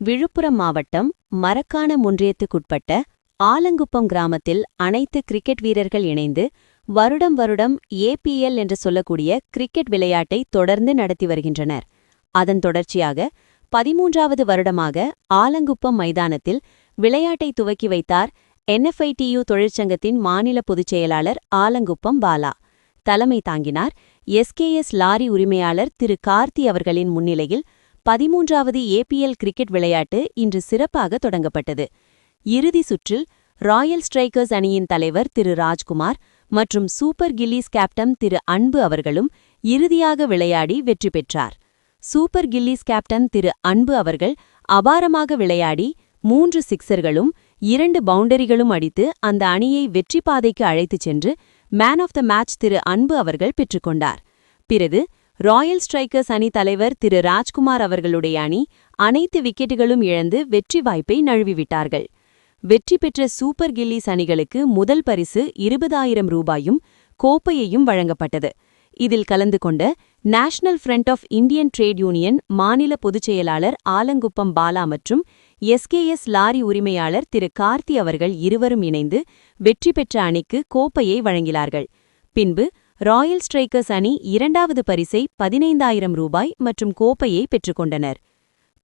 விழுப்புரம் மாவட்டம் மரக்காணம் ஒன்றியத்துக்குட்பட்ட ஆலங்குப்பம் கிராமத்தில் அனைத்து கிரிக்கெட் வீரர்கள் இணைந்து வருடம் வருடம் ஏபிஎல் என்று சொல்லக்கூடிய கிரிக்கெட் விளையாட்டை தொடர்ந்து நடத்தி வருகின்றனர். அதன் தொடர்ச்சியாக பதிமூன்றாவது வருடமாக ஆலங்குப்பம் மைதானத்தில் விளையாட்டை துவக்கி வைத்தார் என்எஃப்ஐடியு தொழிற்சங்கத்தின் மாநில பொதுச் செயலாளர் ஆலங்குப்பம் பாலா. தலைமை தாங்கினார் எஸ்கேஎஸ் லாரி உரிமையாளர் திரு கார்த்தி அவர்களின் முன்னிலையில் பதிமூன்றாவது ஏபிஎல் கிரிக்கெட் விளையாட்டு இன்று சிறப்பாக தொடங்கப்பட்டது. இறுதி சுற்றில் ராயல் ஸ்ட்ரைக்கர்ஸ் அணியின் தலைவர் திரு ராஜ்குமார் மற்றும் சூப்பர் கில்லிஸ் கேப்டன் திரு அன்பு அவர்களும் இறுதியாக விளையாடி வெற்றி பெற்றார். சூப்பர் கில்லிஸ் கேப்டன் திரு அன்பு அவர்கள் அபாரமாக விளையாடி மூன்று சிக்சர்களும் இரண்டு பவுண்டரிகளும் அடித்து அந்த அணியை வெற்றி பாதைக்கு அழைத்துச் சென்று man of the match Thiru Anbu அவர்கள் பெற்றுக்கொண்டார் பிறகு ராயல் ஸ்ட்ரைக்கர்ஸ் அணி தலைவர் திரு ராஜ்குமார் அவர்களுடைய அணி அனைத்து விக்கெட்டுகளும் இழந்து வெற்றி வாய்ப்பை நழுவிவிட்டார்கள். வெற்றி பெற்ற சூப்பர் கில்லிஸ் அணிகளுக்கு முதல் பரிசு இருபதாயிரம் ரூபாயும் கோப்பையையும் வழங்கப்பட்டது. இதில் கலந்து கொண்ட national front of Indian trade union மாநில பொதுச்செயலாளர் ஆலங்குப்பம் பாலா மற்றும் எஸ்கேஎஸ் லாரி உரிமையாளர் திரு கார்த்தி அவர்கள் இருவரும் இணைந்து வெற்றி பெற்ற அணிக்கு கோப்பையை வழங்கினார்கள். பின்பு ராயல் ஸ்ட்ரைக்கர்ஸ் அணி இரண்டாவது பரிசை பதினைந்தாயிரம் ரூபாய் மற்றும் கோப்பையை பெற்றுக்கொண்டனர்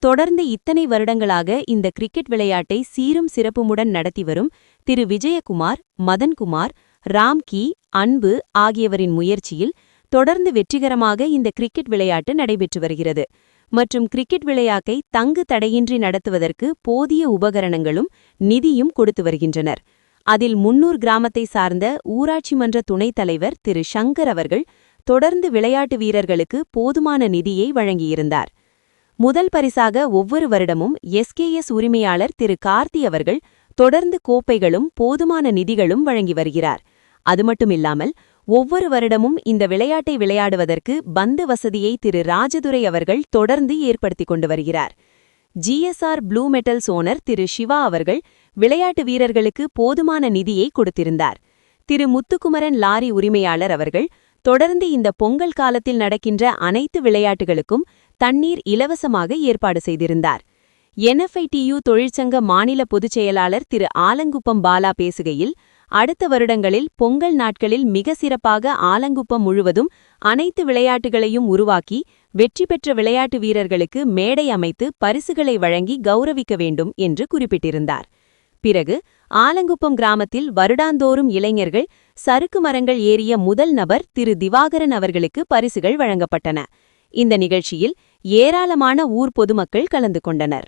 தொடர்ந்து இத்தனை வருடங்களாக இந்த கிரிக்கெட் விளையாட்டை சீரும் சிறப்புமுடன் நடத்தி வரும் திரு விஜயகுமார் மதன்குமார் ராம்கி அன்பு ஆகியவரின் முயற்சியில் தொடர்ந்து வெற்றிகரமாக இந்த கிரிக்கெட் விளையாட்டு நடைபெற்று வருகிறது. மற்றும் கிரிக்கெட் விளையாட்டை தங்கு தடையின்றி நடத்துவதற்கு போதிய உபகரணங்களும் நிதியும் கொடுத்து வருகின்றனர். அதில் முன்னூர் கிராமத்தை சார்ந்த ஊராட்சி மன்ற துணைத் தலைவர் திரு சங்கர் அவர்கள் தொடர்ந்து விளையாட்டு வீரர்களுக்கு போதுமான நிதியை வழங்கியிருந்தார். முதல் பரிசாக ஒவ்வொரு வருடமும் எஸ்கேஎஸ் உரிமையாளர் திரு கார்த்தி அவர்கள் தொடர்ந்து கோப்பைகளும் போதுமான நிதிகளும் வழங்கி வருகிறார். அது மட்டுமில்லாமல் ஒவ்வொரு வருடமும் இந்த விளையாட்டை விளையாடுவதற்கு பந்து வசதியை திரு ராஜதுரை அவர்கள் தொடர்ந்து ஏற்படுத்திக் கொண்டு வருகிறார். GSR blue metals owner Thiru Siva அவர்கள் விளையாட்டு வீரர்களுக்கு போதுமான நிதியை கொடுத்திருந்தார். திரு முத்துக்குமரன் லாரி உரிமையாளர் அவர்கள் தொடர்ந்து இந்த பொங்கல் காலத்தில் நடக்கின்ற அனைத்து விளையாட்டுகளுக்கும் தண்ணீர் இலவசமாக ஏற்பாடு செய்திருந்தார். என்எஃப்ஐடியு தொழிற்சங்க மாநில பொதுச் செயலாளர் திரு ஆலங்குப்பம் பாலா பேசுகையில் அடுத்த வருடங்களில் பொங்கல் நாட்களில் மிக சிறப்பாக ஆலங்குப்பம் முழுவதும் அனைத்து விளையாட்டுகளையும் உருவாக்கி வெற்றி பெற்ற விளையாட்டு வீரர்களுக்கு மேடை அமைத்து பரிசுகளை வழங்கி கௌரவிக்க வேண்டும் என்று குறிப்பிட்டிருந்தார். பிறகு ஆலங்குப்பம் கிராமத்தில் வருடாந்தோறும் இளைஞர்கள் சறுக்கு மரங்கள் ஏறிய முதல் நபர் திரு திவாகரன் அவர்களுக்கு பரிசுகள் வழங்கப்பட்டன. இந்த நிகழ்ச்சியில் ஏராளமான ஊர் பொதுமக்கள் கலந்து கொண்டனர்.